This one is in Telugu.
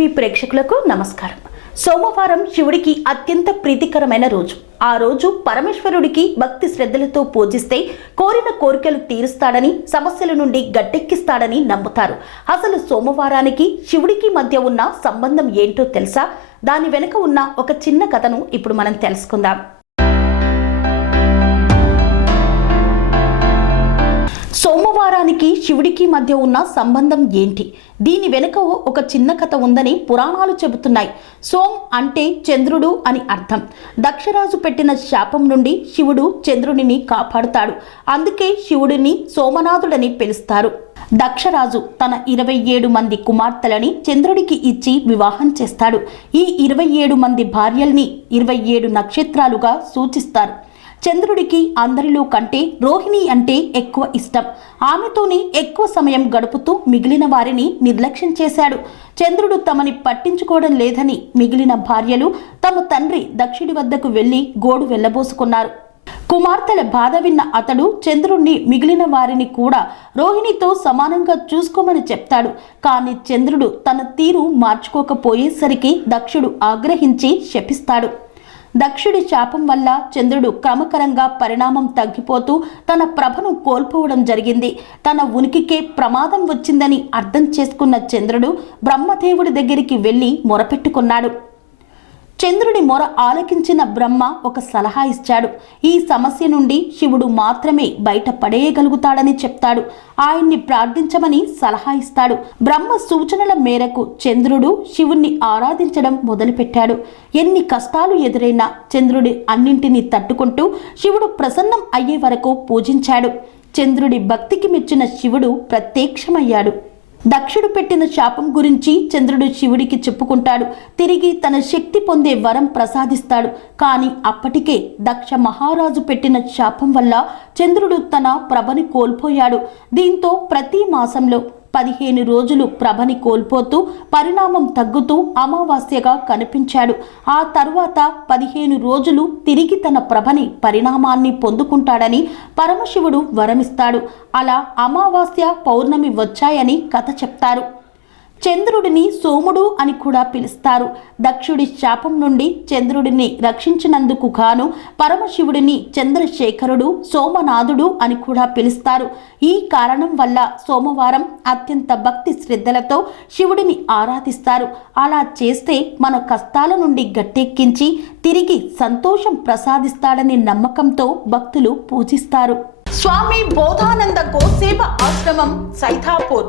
టీవీ ప్రేక్షకులకు నమస్కారం. సోమవారం శివుడికి అత్యంత ప్రీతికరమైన రోజు. ఆ రోజు పరమేశ్వరుడికి భక్తి శ్రద్ధలతో పూజిస్తే కోరిన కోరికలు తీరుస్తాడని సమస్యల నుండి గట్టెక్కిస్తాడని నమ్ముతారు. అసలు సోమవారానికి శివుడికి మధ్య ఉన్న సంబంధం ఏంటో తెలుసా? దాని వెనుక ఉన్న ఒక చిన్న కథను ఇప్పుడు మనం తెలుసుకుందాం. సోమవారానికి శివుడికి మధ్య ఉన్న సంబంధం ఏంటి? దీని వెనుక ఒక చిన్న కథ ఉందని పురాణాలు చెబుతున్నాయి. సోమ్ అంటే చంద్రుడు అని అర్థం. దక్షరాజు పెట్టిన శాపం నుండి శివుడు చంద్రుడిని కాపాడుతాడు. అందుకే శివుడిని సోమనాథుడని పిలుస్తారు. దక్షరాజు తన ఇరవై ఏడు మంది కుమార్తెలని చంద్రుడికి ఇచ్చి వివాహం చేస్తాడు. ఈ ఇరవై ఏడు మంది భార్యల్ని ఇరవై ఏడు నక్షత్రాలుగా సూచిస్తారు. చంద్రుడికి అందరిలో కంటే రోహిణి అంటే ఎక్కువ ఇష్టం. ఆమెతోనే ఎక్కువ సమయం గడుపుతూ మిగిలిన వారిని నిర్లక్ష్యం చేశాడు. చంద్రుడు తమని పట్టించుకోవడం లేదని మిగిలిన భార్యలు తమ తండ్రి దక్షిడి వద్దకు వెళ్ళి గోడు వెళ్ళబోసుకున్నారు. కుమార్తెల బాధ విన్న అతడు చంద్రుణ్ణి మిగిలిన వారిని కూడా రోహిణితో సమానంగా చూసుకోమని చెప్తాడు. కానీ చంద్రుడు తన తీరు మార్చుకోకపోయేసరికి దక్షుడు ఆగ్రహించి శపిస్తాడు. దక్షుడి శాపం వల్ల చంద్రుడు క్రమకరంగా పరిణామం తగ్గిపోతూ తన ప్రభను కోల్పోవడం జరిగింది. తన ఉనికికే ప్రమాదం వచ్చిందని అర్థం చేసుకున్న చంద్రుడు బ్రహ్మదేవుడి దగ్గరికి వెళ్ళి మొరపెట్టుకున్నాడు. చంద్రుడి మొర ఆలకించిన బ్రహ్మ ఒక సలహా ఇచ్చాడు. ఈ సమస్య నుండి శివుడు మాత్రమే బయట పడేయగలుగుతాడని చెప్తాడు. ఆయన్ని ప్రార్థించమని సలహా ఇస్తాడు. బ్రహ్మ సూచనల మేరకు చంద్రుడు శివుణ్ణి ఆరాధించడం మొదలుపెట్టాడు. ఎన్ని కష్టాలు ఎదురైనా చంద్రుడి అన్నింటినీ తట్టుకుంటూ శివుడు ప్రసన్నం అయ్యే వరకు పూజించాడు. చంద్రుడి భక్తికి మెచ్చిన శివుడు ప్రత్యక్షమయ్యాడు. దక్షుడు పెట్టిన శాపం గురించి చంద్రుడు శివుడికి చెప్పుకుంటాడు. తిరిగి తన శక్తి పొందే వరం ప్రసాదిస్తాడు. కానీ అప్పటికే దక్ష మహారాజు పెట్టిన శాపం వల్ల చంద్రుడు తన ప్రభని కోల్పోయాడు. దీంతో ప్రతి మాసంలో పదిహేను రోజులు ప్రభని కోల్పోతూ పరిణామం తగ్గుతూ అమావాస్యగా కనిపించాడు. ఆ తరువాత పదిహేను రోజులు తిరిగి తన ప్రభని పరిణామాన్ని పొందుకుంటాడని పరమశివుడు వరమిస్తాడు. అలా అమావాస్య పౌర్ణమి వచ్చాయని కథ చెప్తారు. చంద్రుడిని సోముడు అని కూడా పిలుస్తారు. దక్షుడి శాపం నుండి చంద్రుడిని రక్షించినందుకు గాను పరమశివుడిని చంద్రశేఖరుడు సోమనాథుడు అని కూడా పిలుస్తారు. ఈ కారణం వల్ల సోమవారం అత్యంత భక్తి శ్రద్ధలతో శివుడిని ఆరాధిస్తారు. అలా చేస్తే మన కష్టాల నుండి గట్టెక్కించి తిరిగి సంతోషం ప్రసాదిస్తాడనే నమ్మకంతో భక్తులు పూజిస్తారు. స్వామి బోధానంద గోసేవ ఆశ్రమం సైథాపూర్